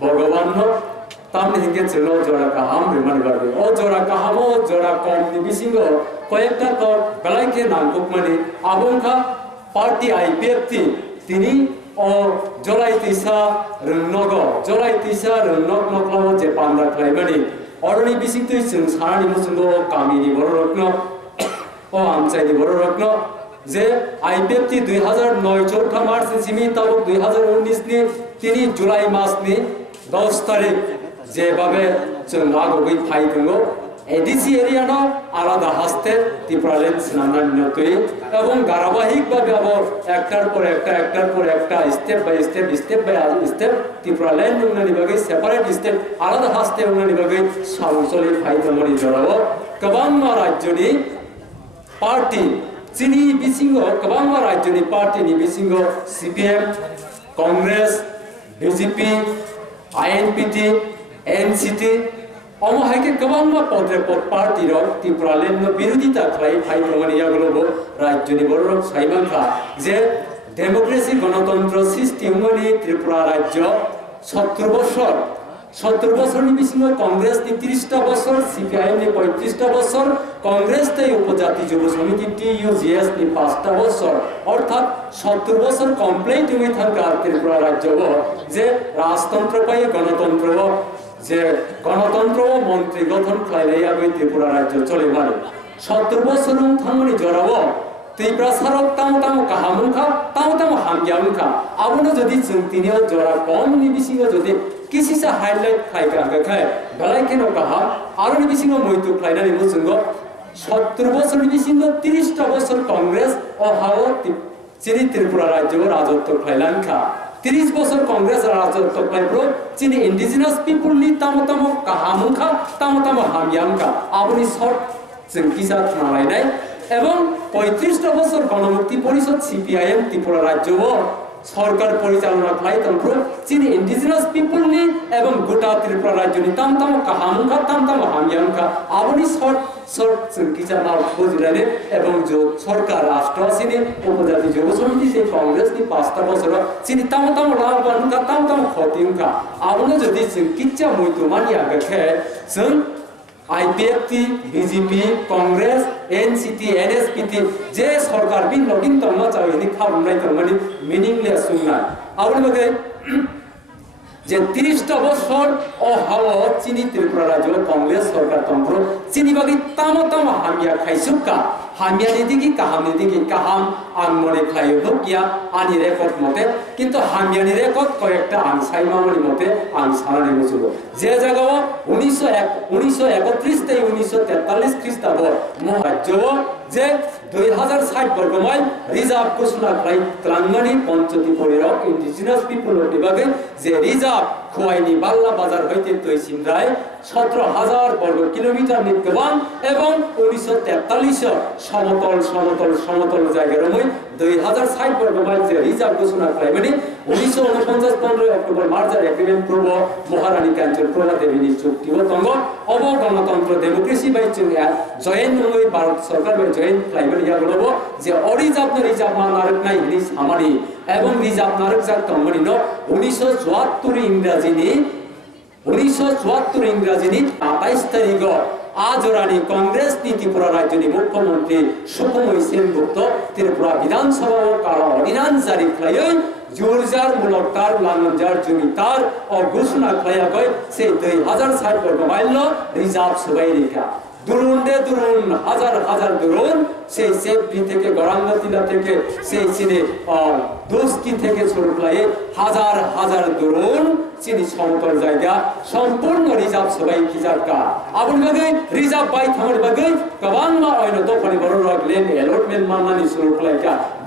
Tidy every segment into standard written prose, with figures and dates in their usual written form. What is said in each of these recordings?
भगवान तामने हिंगे चलो जोड़ा कहम रिमन करबे ओ जोड़ा कहम ओ जोड़ा कम नि बिसिंगो कयेकटा तो गलाय के नाम कुकमानि आबंखा पार्टी आईपीएफटी तिनी ओ जोलाई तिसा रंगनगो जोलाई तिसा रंगनग नक्लाव जे पांदा खायमानि अरनि बिसिंतै जों सारानि मुसुंगो गामिनि बररत्न ओ आमचाइनि बररत्न जे आईपीएफटी 2009 चौथा मार्च सिमी ताबुक 2019 नि तिनी जुलाई मास नि 10 तारिख जेभाबे जों आगोबै फाइदोंगो एडिसी एरियानो आलादा हास्ते त्रिपुरालेण्ड सिनानान्यतै এবং ধারাবাহিকভাবে আবার একটার পর একটা স্টেপ বাই স্টেপ त्रिपुरालेण्ड उन्नयन विभागे सेपारेट स्टेप आलादा हास्ते उन्नयन विभागे सावसलि फाइदमनि जराव गोबां राज्यनि पार्टी चिनि बिसिंगो गोबां राज्यनि पार्टीनि बिसिंगो सीपीएम कांग्रेस बीजेपी आईएनपीटी एनसीटी अमहायके गोबां पदरे पद पार्टी रक त्रिपुरालेण्ड विरोधिता खालाय फाइदमनि यागलबो राज्यनि बररक साइमानखा जे डेमोक्रेसी गणतंत्र सिस्टेमनि त्रिपुरा राज्य 70 বছরনি বিসিংহ কংগ্রেস নি 30টা বছর সিপিআইএম নি 35টা বছর কংগ্রেস তে উপজাতি যুব সমিতি টিইউজিএস নি 5টা বছর অর্থাৎ 70 বছর কমপ্লিট হই থাকা ত্রিপুরা রাজ্য যে রাজতন্ত্র পাই গণতন্ত্র যে গণতন্ত্র মন্ত্রী গঠন খাইলাইয়া বই ত্রিপুরা রাজ্য চলে মানে 70 বছর থামনি জরাব ত্রিপুরা সারক তাম কাহামুখা তাম হামগ্যামুখা আবনো যদি চিন্তিনিও জরা কম নি বিসিংহ যদি किसिसा हाइलाइट खायका खाय गलाय केनो कहा आरो नि बिसिंग मयतु खायनानि मुसुंग 70 বছর बिसिंग 30টা বছর कांग्रेस ओ हाओ चिनि त्रिपुरा राज्य राजत्व खायलानखा 30 বছর कांग्रेस राजत्व खायब्रो चिनि इंडिजिनास पीपल नि ताम काहामुखा ताम हामयामखा आबनि शर्ट जों किसा नालायनाय एवं 35টা বছর গণমুক্তি পরিষদ सीपीआईएम त्रिपुरा राज्य सरकार परिचालना खाई तंत्र चिनि इंडिजिनास पीपल नि एवं गोटा त्रिपुरा राज्य नि ताम काहामुखा ताम हामयामखा आबनि शर्ट संकिचा नाव बुझिराले एवं जो सरकार राष्ट्र सिनि उपजाति युव समिति से कांग्रेस नि 5टा बছর चिनि ताम लाबानुखा ताम खतिमखा आबनो जदि संकिचा मयतु मानिया गखे जों आईपीएफटी बीजेपी कांग्रेस एनसीटी एनएसपीटी जे सरकार बिन लगिन तंगा चाइनि खाबुनाय तंगानि मीनिंगलेस सुना आबनि बगे जे 30টা বছর ও হাও চিনি ত্রিপুরা রাজ্য कांग्रेस सरकार तंत्र चिनि बागि ताम हामिया खाइसुका हामिया निदिकी काहाम आं मने खायो नकिया आनि रेकर्ड मते किंतु हामियानि रेकर्ड कयेकटा आं साइमामनि मते आं सानानि मुजुगो जे जागाव 1931 থেকে 1943 খ্রিস্টাব্দ মহারাজ্য যে 2060 বর্গ মাইল রিজার্ভ ঘোষণা খাই ত্রাঙ্গানি পঞ্চতিপুরের ইন্ডিজিনাস পিপল বিভাগে যে রিজার্ভ খোয়াইনি বাল্লা বাজার হইতে তৈসিমরায় 17000 বর্গ কিলোমিটার নির্গবান এবং 1943 সমতল জায়গার মই 2060 বর্গ মাইল যে রিজার্ভ ঘোষণা খাই মানে 1949 15 অক্টোবর মার্চার এগ্রিমেন্ট পূর্ব মহারানী কাঞ্চন প্রভা দেবীনি চুক্তি বতঙ্গ অবগণতন্ত্র ডেমোক্রেসি বাই জয়েন্ট নই ভারত সরকার বাই জয়েন্ট ক্লাইমেট ইয়া গলব যে অরিজার্ভ মানারক নাই হিনি সামানি এবং রিজার্ভ নারক জাক তমনি ন 1974 ইংরেজিনি 27 তারিখ आजरानी कांग्रेस त्रिपुरा राज्य मुख्यमंत्री सुखमय सेनगुप्त त्रिपुरा विधानसभा काल अर्डिनेंस जारी खाई जोरजार मूलक तार लांगजार जुमितार और घोषणा खाया गए से 2060 वर्ग माइल रिजार्व सबाई रेखा दुरुन हाजार दुरुन से सेफ्टी থেকে গরাঙ্গতিলা থেকে সেই চিনি দোস্কি থেকে শুরু করে হাজার দুরুন চিনি সমতল জায়গা সম্পূর্ণ রিজার্ভ সবাই কি জায়গা আবুল বাগে রিজার্ভ বাই থামর বাগে কবাংমা অয়ন দফানি বড় রাখলেন অ্যালটমেন্ট মাননানি শুরু করে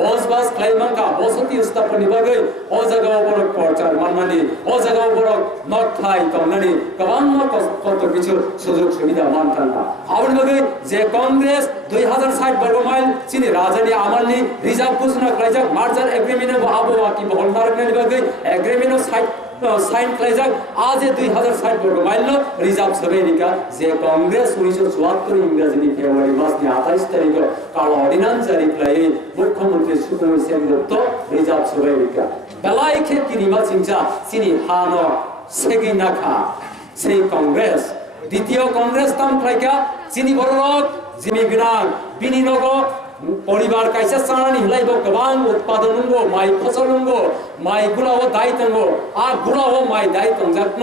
বসবাস ক্লাইমাঙ্কা বসতি স্থাপন বাগে ও জায়গা বড় পর্চার মাননানি ও জায়গা বড় নট থাই তমনানি কবাংমা কত কিছু সুযোগ সুবিধা মানতানা আবুল বাগে যে কংগ্রেস 2060 वर्ग माइल चिनी राजधानी आमलनी रिजार्व घोषणा खाई मार्चार एग्रीमेंट आबोवा की बहलदार ने बगे एग्रीमेंट साइट সাইন খাইজাক আজে 2060 বর্গ মাইল রিজার্ভ সভেরিকা যে কংগ্রেস 1974 ইংরেজি ফেব্রুয়ারি মাস 28 তারিখ কালো অর্ডিন্যান্স জারি খাই মুখ্যমন্ত্রী সুকুমার সেনগুপ্ত রিজার্ভ সভেরিকা বেলাই ক্ষেত্রে নিমা চিংচা চিনি হানো সেগি নাখা সেই কংগ্রেস দ্বিতীয় কংগ্রেস তাম খাইকা চিনি বড়রক জিমি বিনাং বিনিনগ পরিবার কাইসা সানানি হিলাইব গোबां উৎপাদন নঙ্গো মাই ফসল নঙ্গো মাই গুলাও দাই তঙ্গো আর গুলাও মাই দাই তংজাতন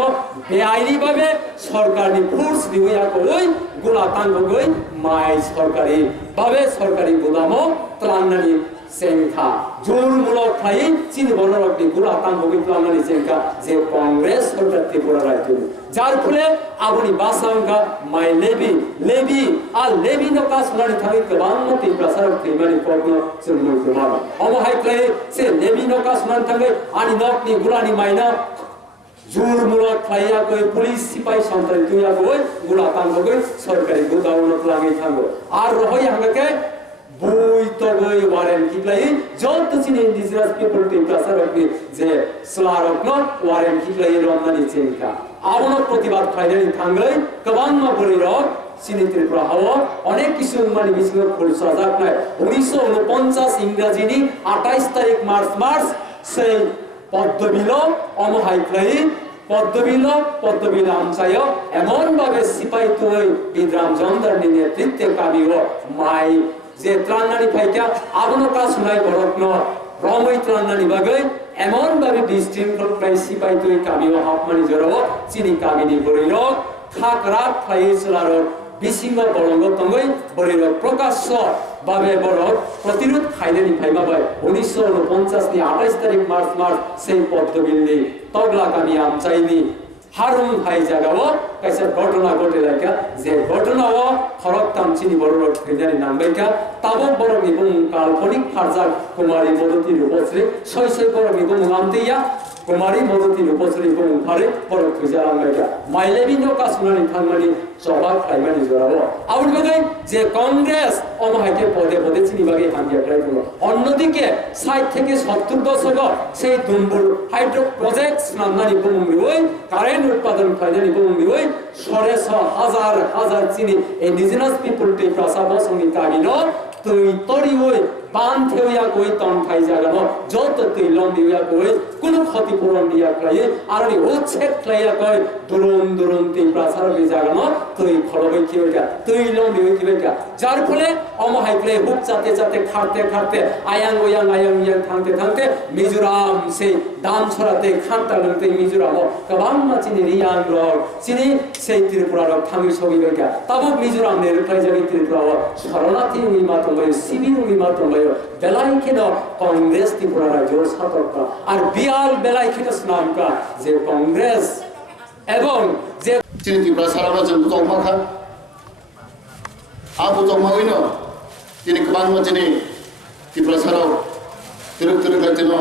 বেআইনি ভাবে সরকারি ফোর্স দিওয়া কই গুলা তাঙ্গো গই মাই সরকারি ভাবে সরকারি গোদামো ত্রাণনানি সেনখা জোরমূলক খাই চিনি বড়রকটি গুলা তাঙ্গো গই ত্রাণনানি সেনখা যে কংগ্রেস সরকার ত্রিপুরা রাজ্য যার ফলে আপনি বাসাঙ্গা মাই লেবি আর লেবি নকা সুনানি থাকি গোबां মতি প্রসার ফিমানি কর্ম সুনমুই কুমার অমহাই ক্লাই সে লেবি নকা সুনানি থাকি আনি নকনি গুলানি মাইনা জোরমূলক খাইয়া কই পুলিশ সিপাই সন্তান তুইয়া কই গুলা তাঙ্গো গই সরকারি গোদাউনত লাগি থাঙ্গো আর রহই হাঙ্গাকে বই তো বই ওয়ারেন কিলাই যত চিনি ইন্ডিজিনাস পিপল টি প্রসার যে স্লারকন ওয়ারেন কিলাই রমনানি চিনকা আবনো প্রতিবাদ ফাইনালি থাঙ্গই গোबां বলিরক চিনি ত্রিপুরা হাওয়া অনেক কিছু মানে বিশেষ করে সাজাক নাই 1949 ইংরেজিনি 28 তারিখ মার্চ সেই পদ্মবিল অমহাইক্লাই পদ্মবিল আমসায় এমন ভাবে সিপাই তুই বিদ্রাম জমদারনি নেতৃত্বে কাবিও মাই যে ত্রাণনানি ফাইকা আবনো কাজ নাই বরকন রমই ত্রাণনানি বাগৈ এমন ভাবে বিশৃঙ্খল প্রায় সিপাই তুই কাবিও হাফমানি জড়াও চিনি কাবিনি বলিরক খাক রাত ফাইসলার বিশৃঙ্গ বরঙ্গ তঙ্গই বলিরক প্রকাশ্য ভাবে বড় প্রতিরোধ খাইলেনি ফাইমাবাই 1949 নি 28 তারিখ মার্চ সেই পদ্মবিল্লি তগলা কামি আমচাইনি হারুম ভাই জাগাও কাইসা ঘটনা ঘটে রাখা যে ঘটনাও খরক তামচিনি বড় ফেজারি নামবাইকা তাবক বড় এবং কাল্পনিক ফারজাক কুমারী মদতি রূপশ্রী শৈশব বড় এবং আমতেইয়া কুমারী মদতি রূপশ্রী এবং ফারে বড় ফেজার নামবাইকা মাইলেবি নকা সুনানি থানমানি সবাক খাইমানি জড়াবো আউট বাগাই যে কংগ্রেস অমহাইকে পদে পদে চিনিবাগে হাঙ্গিয়া ট্রাই করলো অন্যদিকে 60 থেকে 70 দশক সেই দুম্বুর হাইড্রো প্রজেক্ট নামনানি বুমুমি ওই কারেন্ট উৎপাদন ফাইনালি বুমুমি ওই সরে হাজার চিনি ইন্ডিজিনাস পিপল টি প্রসাব সঙ্গী কাবিন তুই তরি ওই বান থেউয়া কই তন খাই জাগানো যত তুই লন দিয়া কই কোনো ক্ষতিপূরণ দিয়া কই আর নি উচ্ছেদ খাইয়া কই দুরুন তুই প্রসার বি জাগানো তুই খড়বই কিবেকা তুই লন দিও কিবেকা যার ফলে অমহাই প্লে হুক চাতে খাটতে আয়াং থাকতে মিজোরাম সেই দাম ছড়াতে খান্তা লতে মিজোরাম গোबां মাচিনি রিয়াং রক চিনি সেই ত্রিপুরার থামি সবই বেকা তাবো মিজোরাম নে রুপাই জাগি ত্রিপুরা শরণার্থী উইমা তঙ্গই শিবির উইমা তঙ্গই বেলাই কেন কংগ্রেস ত্রিপুরা রাজ্য সতর্ক আর বিয়াল বেলাই কেন স্নামকা যে কংগ্রেস এবং যে চিনি ত্রিপুরা সারা जों जमाखा आबो जमागैनो चिनि गोबां मानसिनि ত্রিপুরা সারাও तिरुक रायजोनो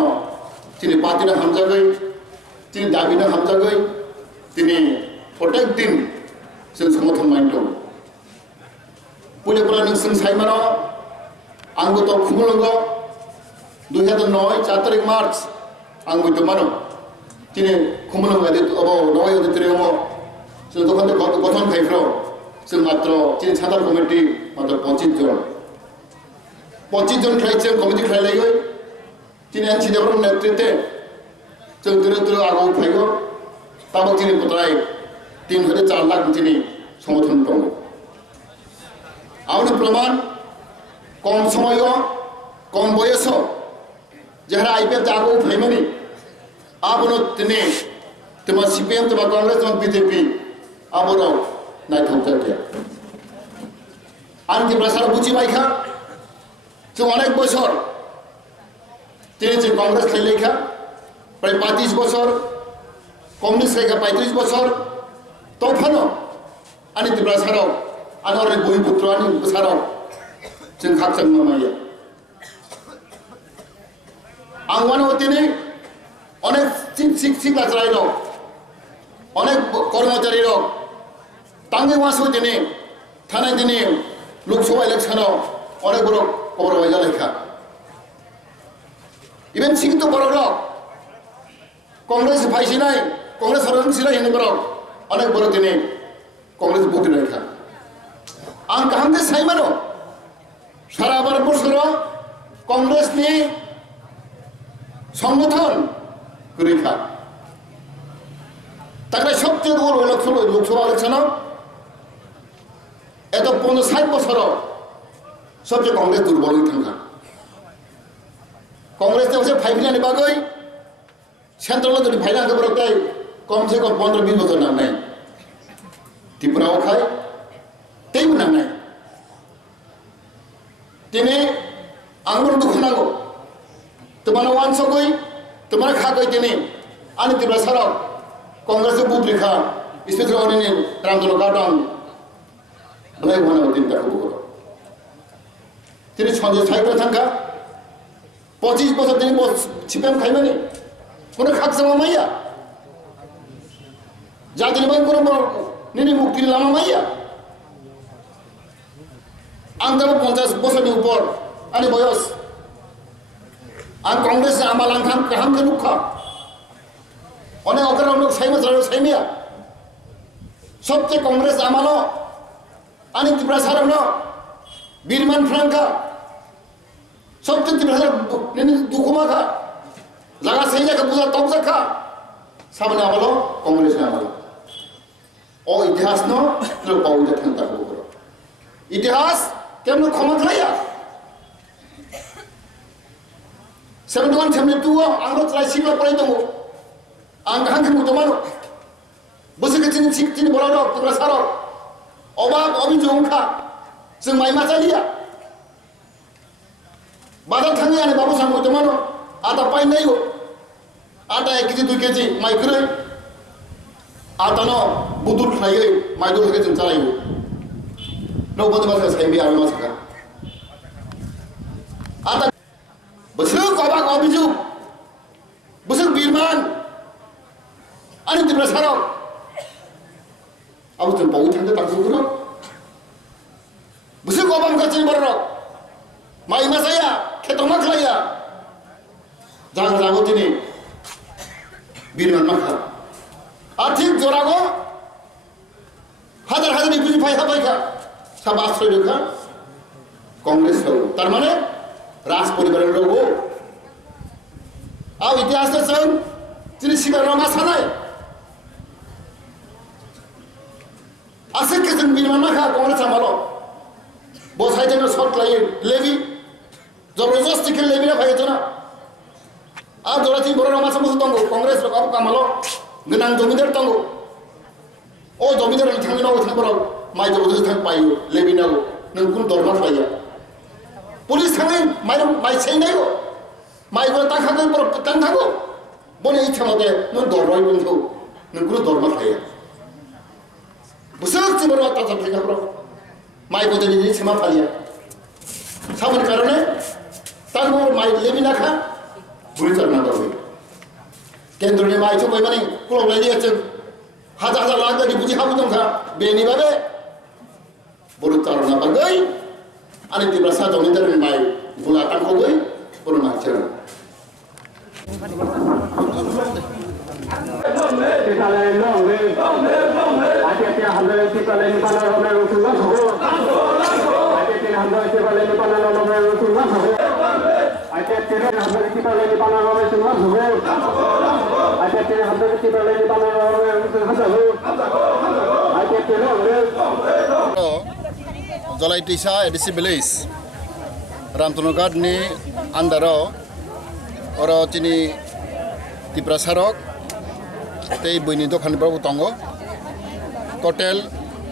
चिनि पार्टीनो हामजागै चिनि दाबिनो हामजागै दिनै प्रत्येक दिन जों समर्थन माइन दं पुलिफोरा नोंसों साइमानो आंबो तो खुमलंगो 2009 4 तारिख मार्च आंबो तो मानो चिनि खुमलंगो दे अब नय अदित्रियमो जों दखान गठन खाइफ्रो जों मात्र चिनि साधार कमिटि मात्र 25 जन खाइছে कमिटि खाइलायगै चिनि एनसिडेब्र नेतृत्वे जों दिनो आगो फाइगो ताबो चिनि पत्राय 3.4 लाख चिनि समर्थन दं आउन प्रमाण कम समय कम बयस जहां आईपीएफ जागो फाइमानि आबनो तिनि तमा सीपीएम तमा कांग्रेस तमा बीजेपी आबनो नायथावजाया आंनि प्रसार बुझिबायखा जों अनेक बছর তিনি যে কংগ্রেস খাইলেখা প্রায় 35 বছর কমিউনিস্ট খাইখা 35 বছর তখনো আনি ত্রিপুরা সারাও আনরে বহিপুত্র আনি সারাও जों खाकजों मामाया आं मानो তিনি অনেক শিক্ষার্থী রক অনেক কর্মচারী রক তাঙ্গে মাসও তিনি থানায় তিনি লোকসভা ইলেকশনও অনেক বড় খবর হয়ে লেখা ইভেন শিক্ষিত বড় রক কংগ্রেস ফাইসি নাই কংগ্রেস সরকার ছিল হিন্দু বরক অনেক বড় তিনি কংগ্রেস বুদ্ধি রেখা আং কাহামকে সাইমানো সারা ভারতবর্ষের কংগ্রেস নিয়ে সংগঠন রেখা তাকে সবচেয়ে বড় লোকসভা ইলেকশন এত 50-60 বছর সবচেয়ে কংগ্রেস দুর্বল থাকা কংগ্রেস হচ্ছে ফাইনাল বাগৈ সেন্ট্রাল যদি ফাইনাল খবর দেয় কমসে কম 15-20 বছর নাম নেই ত্রিপুরাও খায় তেই নাম নেই তিনি আঙুর দুঃখ নাগো তোমার ওয়ানস গই তোমার খা গই তিনি আনি ত্রিপুরা সারক কংগ্রেসের বুথ রেখা স্পেশাল অনিনি রামচন্দ্র কাটন বলে মনে তিনটা খবর তিনি সঞ্জয় সাহিত্য থাকা 25 বছর তিনি সিপিএম খাইবেনি কোনো খাকছে মাইয়া জাতির বাই কোনো নিনি মুক্তির লামা মাইয়া আঙ্কাল 50 বছরের উপর আনি বয়স আর কংগ্রেস আমার আঙ্কাম কাহামকে দুঃখ অনেক অকার অনেক সাইমিয়া সবচেয়ে কংগ্রেস আমানো আনি ত্রিপুরা সারাম বীরমান ফ্রাঙ্কা সবচেয়ে ত্রিপুরা দুঃখ মাখা জায়গা সেই জায়গা বুঝা তক জাখা সামনে আমলো কংগ্রেস আমলো ও ইতিহাস ন পাও দেখেন তাকে ইতিহাস কেমন ক্ষমা খাইয়া 71-72 আমরা ট্রাই শিখলা পড়াই দেবো আং হাঙ্কে মুতমানো বসে গেছেন শিখছেন বড় তোমরা সারো অভাব অভিযোগ খা जों माइ माचालिया बाजार थाङो आरो बाबु सां मुतमानो आटा पाइनायो आटा 1 केजि 2 केजि माइ ग्रै आटानो बुदुल खायो माइ दल जों चालायो नो बन्द बासा साइबि आरो मासका आटा बोसोर अभाब अभिযোগ बोसोर बिरमान आरो तिब्रा साराव आबो जों बावै थांदो ताकजुरो 무슨 거방 같이 벌어 마이 마사야 개똥 막라야 자가자고 지니 비르만 막하 아틱 조라고 হাজার বিপুজি ফাইহা পাইখা সব আশ্রয় রেখা কংগ্রেস লোক তার মানে রাজ পরিবারের লোক আর ইতিহাস সঙ্গ তিনি শিকার মাসা নাই আছে কেজন বিরমান মাখা কংগ্রেস আমালো বসাই যেন শর্ট লাগে লেভি জবরদস্তি খেলে লেভিরা পাইছে না আর দৌড়াচ্ছি বড় মাসে মতো দঙ্গ কংগ্রেস লোক কামালো গোনাं জমিদার দঙ্গ ও জমিদার থাকি নাও থাকি বড় মাই জবরদস্তি থাকি পাইও লেভি নাও নों কোন দরমা পাইয়া পুলিশ থাকি মাই সেই নাই মাই করে টাকা বড় টান থাকো বলে ইচ্ছা মতে নों দরমাই বন্ধু নों কোন দরমা পাইয়া বুঝতে বড় তাজা থেকে বড় মাই বদলে নিজে সীমা ফালিয়া সামন কারণে তারপর মাই লেবি না খা বুড়িচার না করবে কেন্দ্রীয় মাই চো মানে কোনো লাইনি আছে হাজার হাজার লাখ গাড়ি বুঝি হাবু দংখা বেনি ভাবে বড় চারণ না পাগই আনি তীব্র সা জমিদার মাই গুলা টাঙ্কো গই বড় মাই ছেড়ে জলাইটিসা এডিসি ভিলেজ রামচন্দ্রঘাটনি আন্ডারাव और तिनी ত্রিপুরা সারক तै बैनि दखानफ्रावबो दङ टटेल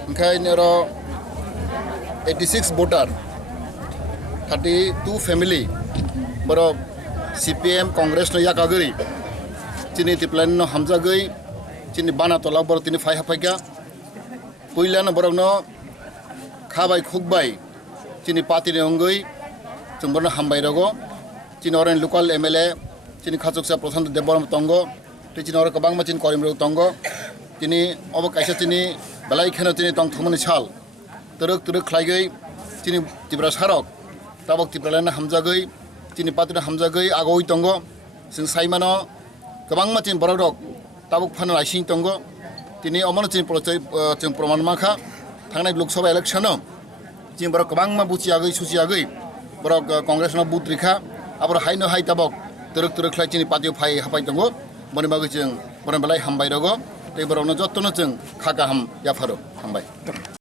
ओंखायनो 86 भोटार 32 फेमिली बर CPM कांग्रेस नो याकागै तिनी तिप्लान नो हामजागै तिनी बानातला बर तिनी फाइ हाफाइगा पुइलानो बरनो खाबाय खुगबाय तिनी पार्टी अंगै जों बरनो हामबाय रगो तिनी अरेन लोकल MLA तिनी खाचुकसा प्रशान्त देबबर्मा दङ तिनी और गोबां मानसिनि करिमरौ दङ तिनी अब कायसा तिनी बेलाय खेनो तिनी दं थमनि साल तरक तरक खालायगै तिनी ত্রিপুরা सारक ताबक ত্রিপুরাलायनो हामजागै तिनी पार्टी हामजागै आगै दङ जों साइमानो गोबां मानसिनि बर' रक ताबुक फानो आइसिं दंगो दिनै अमन जों प्रमाण माखा थांनाय लोकसभा इलेक्शनाव जों बर' गोबां मा बुजियागै सुजियागै बर' कंग्रेसनाव बुथ रिखा आबर हायनो हाय ताबक तुरुक तुरुक खाय जोंनि पार्टियाव फाय हाबाय दंगो बनि बागै जों बर'न बेलाय हामबाय रग ते बर'नो जत्तनो जों खा गाहाम याफारो हामबाय